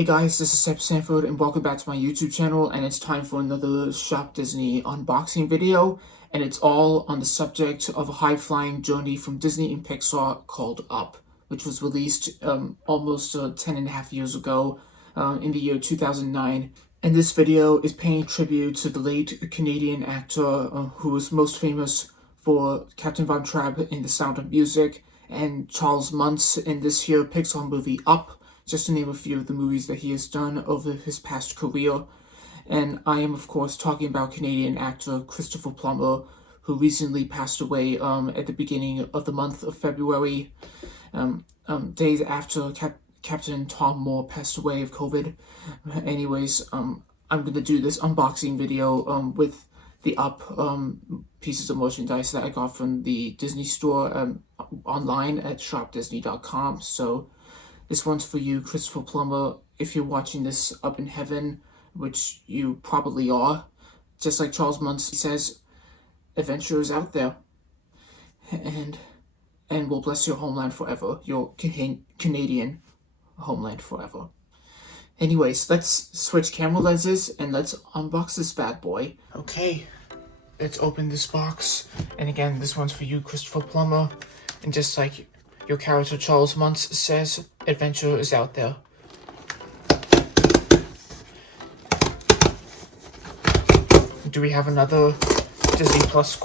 Hey guys, this is Ed Sanford and welcome back to my YouTube channel, and it's time for another Shop Disney unboxing video, and it's all on the subject of a high-flying journey from Disney and Pixar called Up, which was released almost 10 and a half years ago in the year 2009. And this video is paying tribute to the late Canadian actor who was most famous for Captain Von Trapp in The Sound of Music and Charles Muntz in this here Pixar movie Up, just to name a few of the movies that he has done over his past career. And I am, of course, talking about Canadian actor Christopher Plummer, who recently passed away at the beginning of the month of February, days after Captain Tom Moore passed away of COVID. Anyways, I'm going to do this unboxing video with the Up pieces of merchandise that I got from the Disney store online at shopdisney.com. So this one's for you, Christopher Plummer. If you're watching this up in heaven, which you probably are, just like Charles Muntz says, adventure is out there, and will bless your homeland forever, your Canadian homeland forever. Anyways, let's switch camera lenses and let's unbox this bad boy. Okay, let's open this box. And again, this one's for you, Christopher Plummer. And just like your character Charles Muntz says, adventure is out there. Do we have another Disney Plus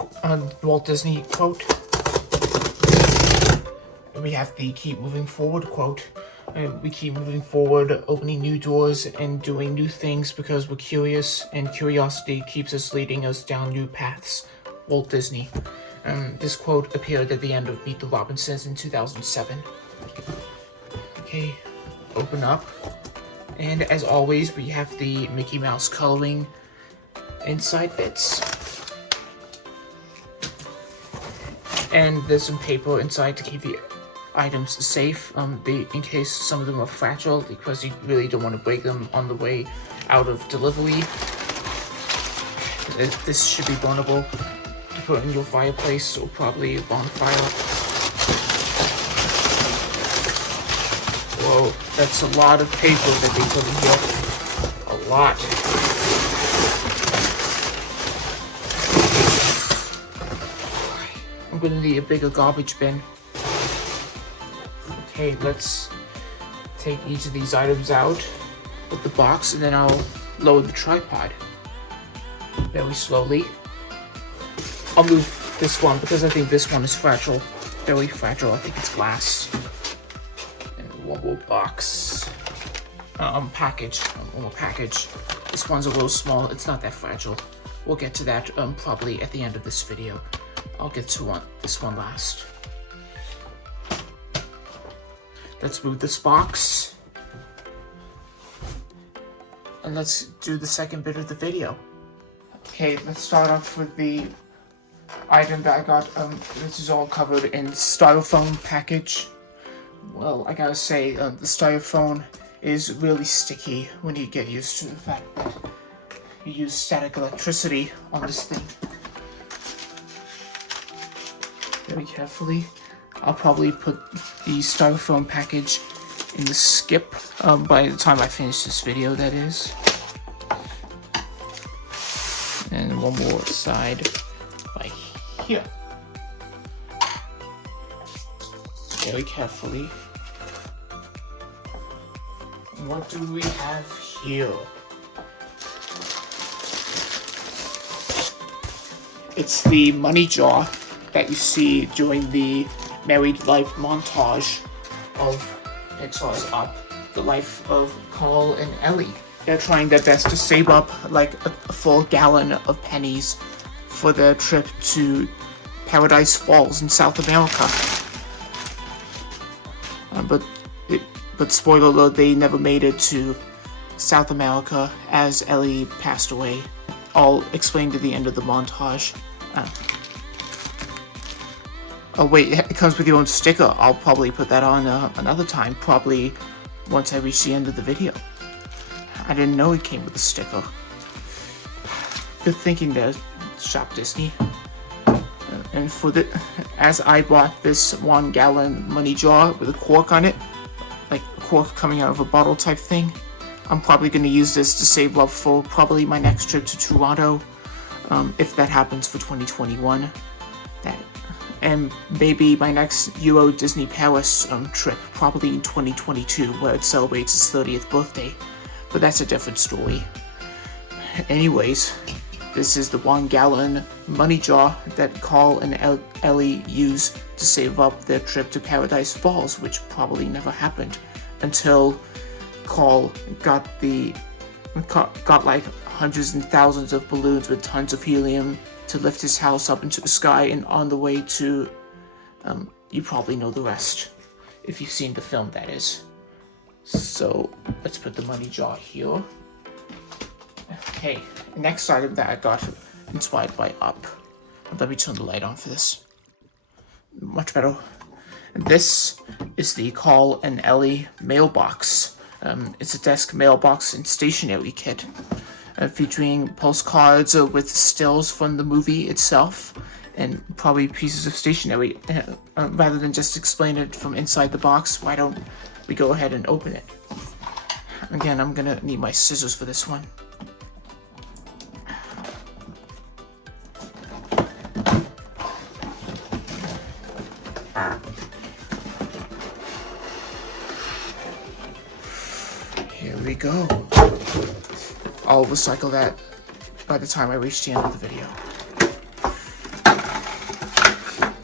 Walt Disney quote? We have the keep moving forward quote. We keep moving forward, opening new doors and doing new things because we're curious, and curiosity keeps us leading us down new paths. Walt Disney. This quote appeared at the end of Meet the Robinsons in 2007. Okay, open up. And as always, we have the Mickey Mouse coloring inside bits. And there's some paper inside to keep the items safe, in case some of them are fragile, because you really don't want to break them on the way out of delivery. This should be burnable to put in your fireplace, or probably a bonfire. Whoa, that's a lot of paper that they put in here. A lot. I'm gonna need a bigger garbage bin. Okay, let's take each of these items out with the box, and then I'll lower the tripod very slowly. I'll move this one because I think this one is fragile, very fragile. I think it's glass. And one more box, package, one more package. This one's a little small. It's not that fragile. We'll get to that probably at the end of this video. I'll get to this one last. Let's move this box, and let's do the second bit of the video. Okay, let's start off with the item that I got. This is all covered in styrofoam package. Well, I gotta say, the styrofoam is really sticky when you get used to the fact that you use static electricity on this thing. Very carefully. I'll probably put the styrofoam package in the skip by the time I finish this video, that is. And one more side right here. Very carefully. What do we have here? It's the money jar that you see during the married life montage of Pixar's Up, the life of Carl and Ellie. They're trying their best to save up like a full gallon of pennies for their trip to Paradise Falls in South America. But spoiler alert, they never made it to South America as Ellie passed away. All explained at the end of the montage. Oh wait, it comes with your own sticker. I'll probably put that on another time, probably once I reach the end of the video. I didn't know it came with a sticker. Good thinking there, Shop Disney. And as I bought this 1 gallon money jar with a cork on it, like a cork coming out of a bottle type thing, I'm probably going to use this to save up for probably my next trip to Toronto, if that happens for 2021. And maybe my next Euro Disney Paris trip, probably in 2022, where it celebrates its 30th birthday. But that's a different story. Anyways, this is the 1 gallon money jar that Carl and Ellie use to save up their trip to Paradise Falls, which probably never happened until Carl got like hundreds and thousands of balloons with tons of helium to lift his house up into the sky, and on the way to, you probably know the rest, if you've seen the film, that is. So, let's put the money jar here. Okay, the next item that I got inspired by Up. Let me turn the light on for this. Much better. This is the Carl and Ellie Mailbox. It's a desk mailbox and stationery kit. Featuring postcards with stills from the movie itself, and probably pieces of stationery. Rather than just explain it from inside the box, why don't we go ahead and open it? Again, I'm gonna need my scissors for this one. Here we go. I'll recycle that by the time I reach the end of the video.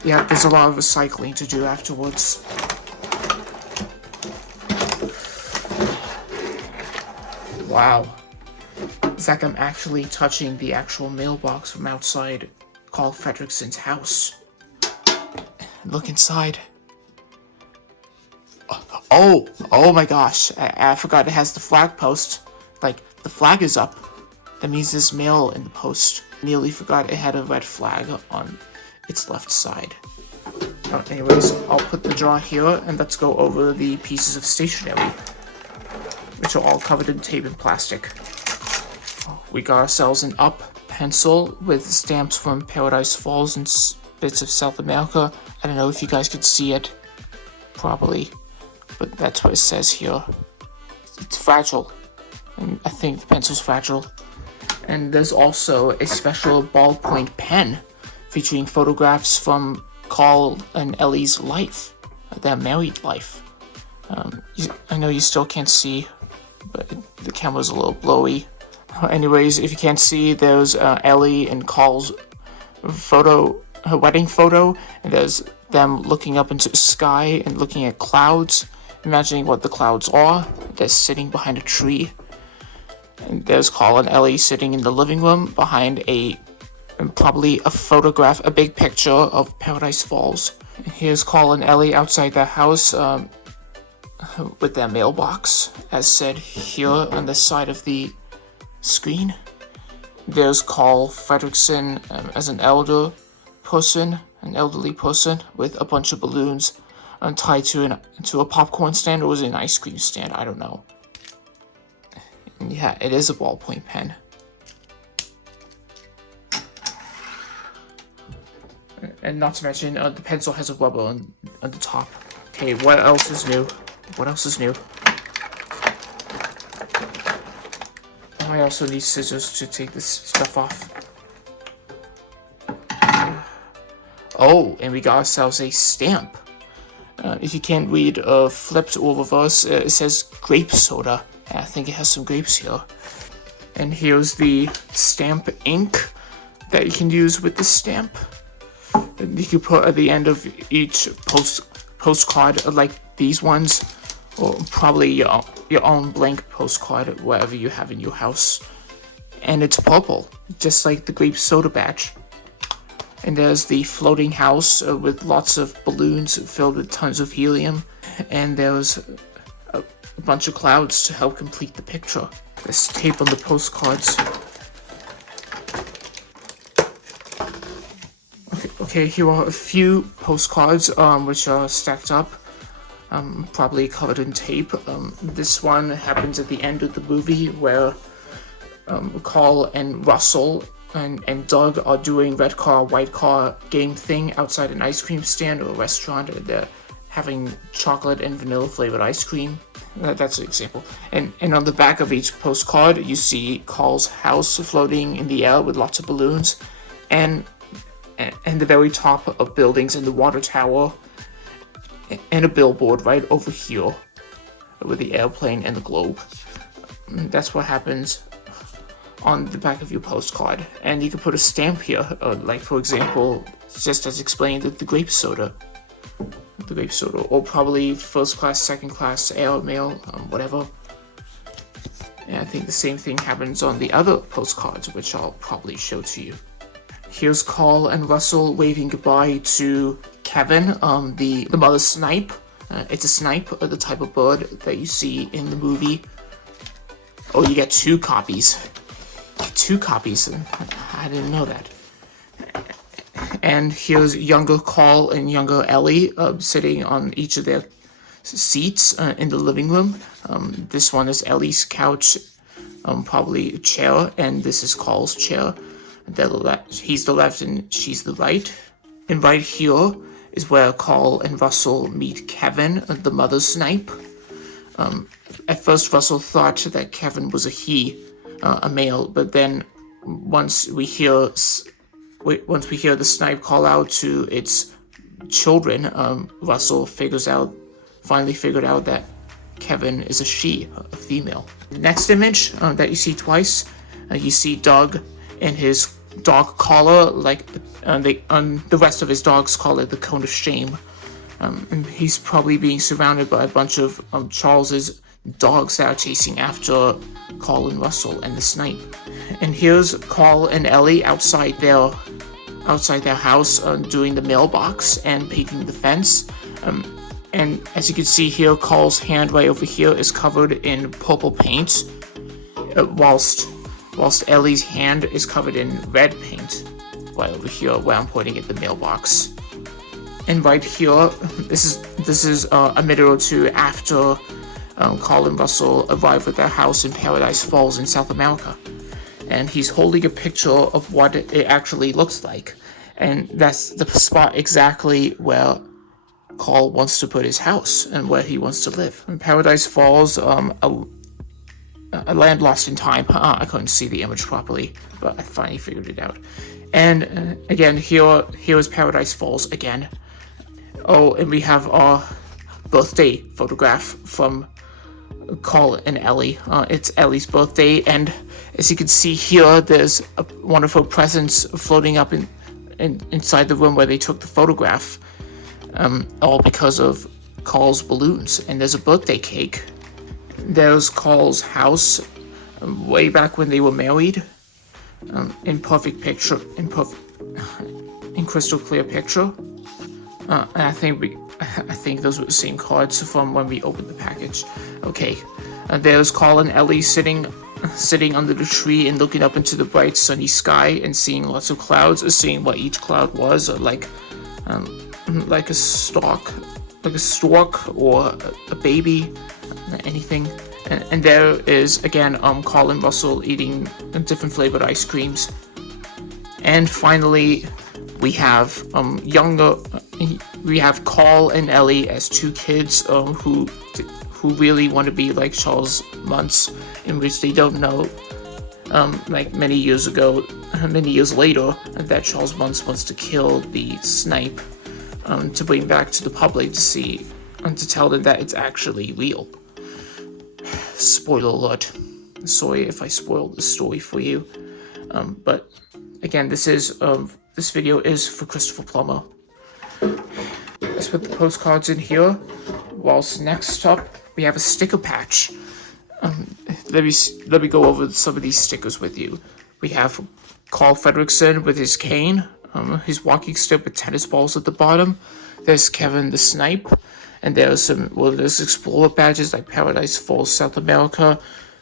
Yeah, there's a lot of recycling to do afterwards. Wow. It's like I'm actually touching the actual mailbox from outside Carl Fredricksen's house. Look inside. Oh my gosh. I forgot it has the flag post. Like, the flag is up. That means there's mail in the post. Nearly forgot it had a red flag on its left side. Anyways, I'll put the jar here, and let's go over the pieces of stationery, which are all covered in tape and plastic. We got ourselves an Up pencil with stamps from Paradise Falls and bits of South America. I don't know if you guys could see it. Probably. But that's what it says here. It's fragile. And I think the pencil's fragile. And there's also a special ballpoint pen featuring photographs from Carl and Ellie's life, their married life. I know you still can't see, but the camera's a little blowy. Anyways, if you can't see, there's Ellie and Carl's photo, her wedding photo, and there's them looking up into the sky and looking at clouds, imagining what the clouds are. They're sitting behind a tree. And there's Carl and Ellie sitting in the living room behind probably a photograph, a big picture of Paradise Falls. And here's Carl and Ellie outside their house with their mailbox, as said here on the side of the screen. There's Carl Fredricksen as an elderly person with a bunch of balloons tied to a popcorn stand, or was it an ice cream stand? I don't know. And yeah, it is a ballpoint pen. And not to mention, the pencil has a rubber on the top. Okay, what else is new? What else is new? I also need scissors to take this stuff off. Oh, and we got ourselves a stamp. If you can't read flipped or reverse, it says grape soda. And I think it has some grapes here. And here's the stamp ink that you can use with the stamp. And you can put at the end of each postcard, like these ones, or probably your own blank postcard, whatever you have in your house. And it's purple, just like the grape soda batch. And there's the floating house with lots of balloons filled with tons of helium. And there's a bunch of clouds to help complete the picture. There's tape on the postcards. Okay, here are a few postcards which are stacked up, probably covered in tape. This one happens at the end of the movie where Carl and Russell and Doug are doing red car, white car game thing outside an ice cream stand or a restaurant. They're having chocolate and vanilla flavored ice cream. That's an example. And on the back of each postcard, you see Carl's house floating in the air with lots of balloons, and the very top of buildings in the water tower, and a billboard right over here with the airplane and the globe. That's what happens on the back of your postcard. And you can put a stamp here, like for example, just as explained, the grape soda. The grape soda, or probably first class, second class, airmail, whatever. And I think the same thing happens on the other postcards, which I'll probably show to you. Here's Carl and Russell waving goodbye to Kevin, the mother snipe. It's a snipe, the type of bird that you see in the movie. Oh, you get 2 copies. 2 copies. I didn't know that. And here's younger Carl and younger Ellie sitting on each of their seats in the living room. This one is Ellie's couch, probably a chair, and this is Carl's chair. He's the left and she's the right. And right here is where Carl and Russell meet Kevin, the mother snipe. At first, Russell thought that Kevin was a he, a male, but then once we hear the snipe call out to its children, Russell finally figured out that Kevin is a she, a female. The next image that you see twice, you see Doug in his dog collar, like the rest of his dogs call it the cone of shame. And he's probably being surrounded by a bunch of Charles's dogs that are chasing after Carl and Russell and the snipe. And here's Carl and Ellie outside their house doing the mailbox and painting the fence. And as you can see here, Carl's hand right over here is covered in purple paint, whilst Ellie's hand is covered in red paint right over here where I'm pointing at the mailbox. And right here, this is a minute or 2 after Carl and Russell arrive at their house in Paradise Falls in South America. And he's holding a picture of what it actually looks like. And that's the spot exactly where Carl wants to put his house and where he wants to live. In Paradise Falls, a land lost in time. I couldn't see the image properly, but I finally figured it out. And again, here is Paradise Falls again. Oh, and we have our birthday photograph from Carl and Ellie. It's Ellie's birthday, and as you can see here, there's one of her presents floating up inside the room where they took the photograph, all because of Carl's balloons. And there's a birthday cake. There's Carl's house, way back when they were married, in perfect picture, in crystal clear picture. And I think those were the same cards from when we opened the package. Okay, there's Carl and Ellie sitting under the tree and looking up into the bright sunny sky and seeing lots of clouds, seeing what each cloud was, like a stork or a baby, anything. And there is again Carl and Russell eating different flavored ice creams. And finally, we have Carl and Ellie as 2 kids who really want to be like Charles Muntz, in which they don't know, like many years later, that Charles Muntz wants to kill the snipe to bring back to the public to see and to tell them that it's actually real. Spoiler alert. Sorry if I spoiled the story for you, but again, this video is for Christopher Plummer. Let's put the postcards in here. Whilst next up, we have a sticker patch. Let me go over some of these stickers with you. We have Carl Fredricksen with his cane, his walking stick with tennis balls at the bottom. There's Kevin the snipe, and there's Explorer badges like Paradise Falls, South America,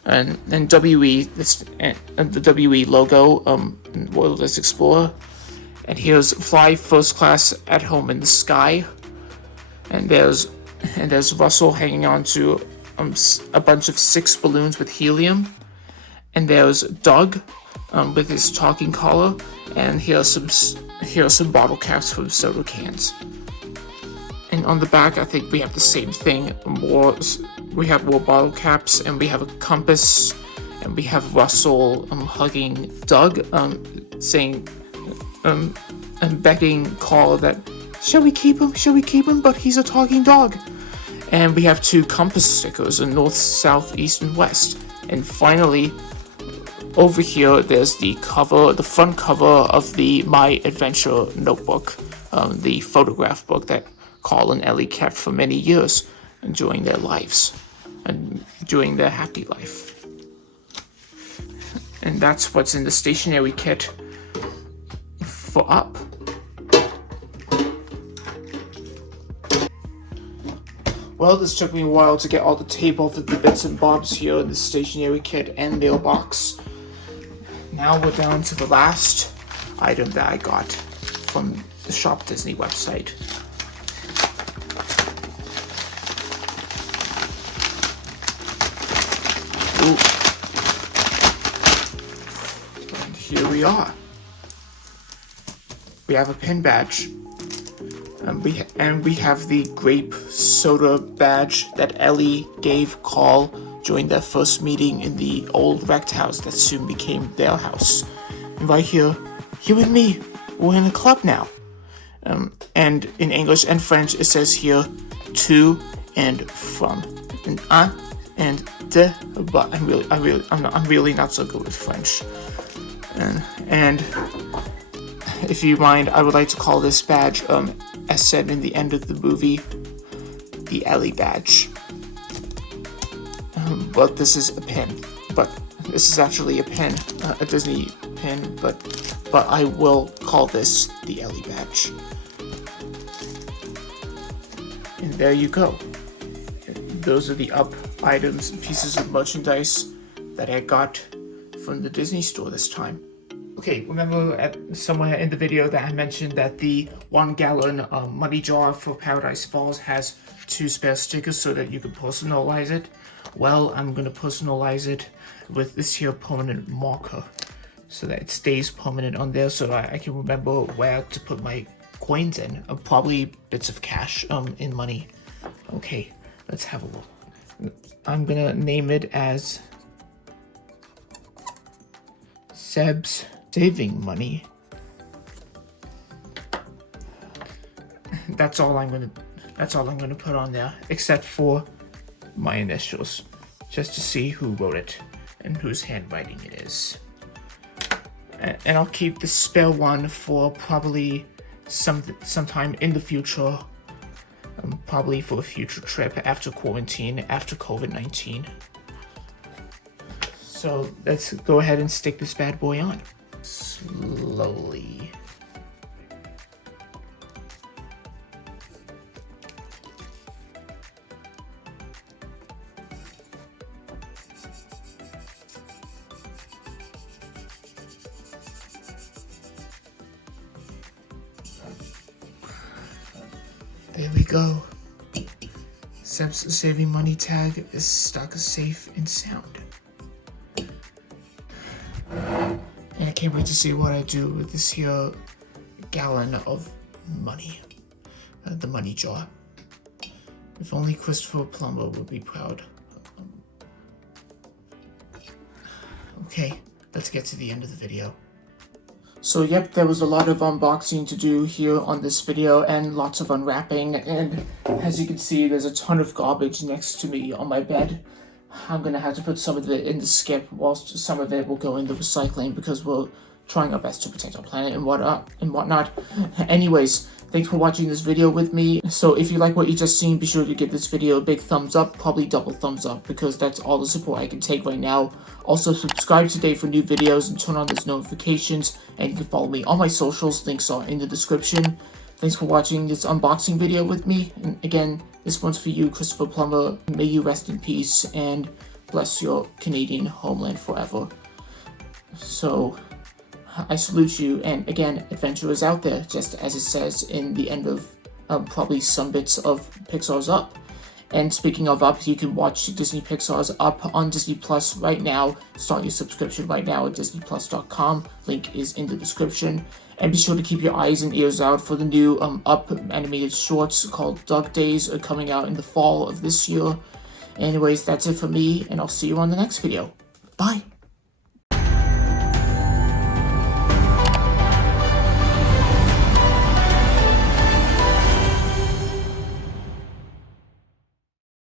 and WE, and the WE logo, Wilderness Explorer. And here's Fly First Class at Home in the Sky. And there's Russell hanging on to a bunch of 6 balloons with helium. And there's Doug with his talking collar. And here are some bottle caps from soda cans. And on the back, I think we have the same thing, we have more bottle caps, and we have a compass, and we have Russell hugging Doug, saying, and begging Carl that, shall we keep him? Shall we keep him? But he's a talking dog. And we have 2 compass stickers, a north, south, east, and west. And finally, over here, there's the front cover of the My Adventure notebook, the photograph book that Carl and Ellie kept for many years during their lives and during their happy life. And that's what's in the stationery kit for Up. Well, this took me a while to get all the tape off of the bits and bobs here in the stationery kit and mailbox. Now we're down to the last item that I got from the Shop Disney website. Ooh. And here we are. We have a pin badge. And we have the grape soda badge that Ellie gave Carl during their first meeting in the old wrecked house that soon became their house. And right here, you and me, we're in a club now. And in English and French, it says here, to and from. And and de, but I'm really not so good with French. And if you mind, I would like to call this badge, as said in the end of the movie, the Ellie badge. But this is a pin. But this is actually a pin, a Disney pin. But I will call this the Ellie badge. And there you go. Those are the Up items and pieces of merchandise that I got from the Disney store this time. Okay, remember somewhere in the video that I mentioned that the 1 gallon money jar for Paradise Falls has 2 spare stickers so that you can personalize it? Well, I'm going to personalize it with this here permanent marker so that it stays permanent on there so that I can remember where to put my coins in. Probably bits of cash in money. Okay, let's have a look. I'm going to name it as Seb's Saving Money. That's all I'm gonna put on there, except for my initials, just to see who wrote it and whose handwriting it is. And I'll keep the spare one for probably sometime in the future, probably for a future trip after quarantine, after COVID-19. So let's go ahead and stick this bad boy on. Slowly. There we go. Seb's Saving Money tag is stuck safe and sound. And I can't wait to see what I do with this here gallon of money. The money jar. If only Christopher Plummer would be proud. Okay, let's get to the end of the video. So yep, there was a lot of unboxing to do here on this video and lots of unwrapping, and as you can see there's a ton of garbage next to me on my bed. I'm gonna have to put some of it in the skip whilst some of it will go in the recycling because we're trying our best to protect our planet and whatnot. Anyways, thanks for watching this video with me. So if you like what you just seen, be sure to give this video a big thumbs up, probably double thumbs up, because that's all the support I can take right now. Also subscribe today for new videos and turn on those notifications, and you can follow me on my socials, links are in the description. Thanks for watching this unboxing video with me, and again, this one's for you, Christopher Plummer. May you rest in peace and bless your Canadian homeland forever. So, I salute you, and again, adventure is out there, just as it says in the end of probably some bits of Pixar's Up. And speaking of Up, you can watch Disney Pixar's Up on Disney Plus right now. Start your subscription right now at disneyplus.com. Link is in the description. And be sure to keep your eyes and ears out for the new Up animated shorts called Dog Days coming out in the fall of this year. Anyways, that's it for me, and I'll see you on the next video. Bye!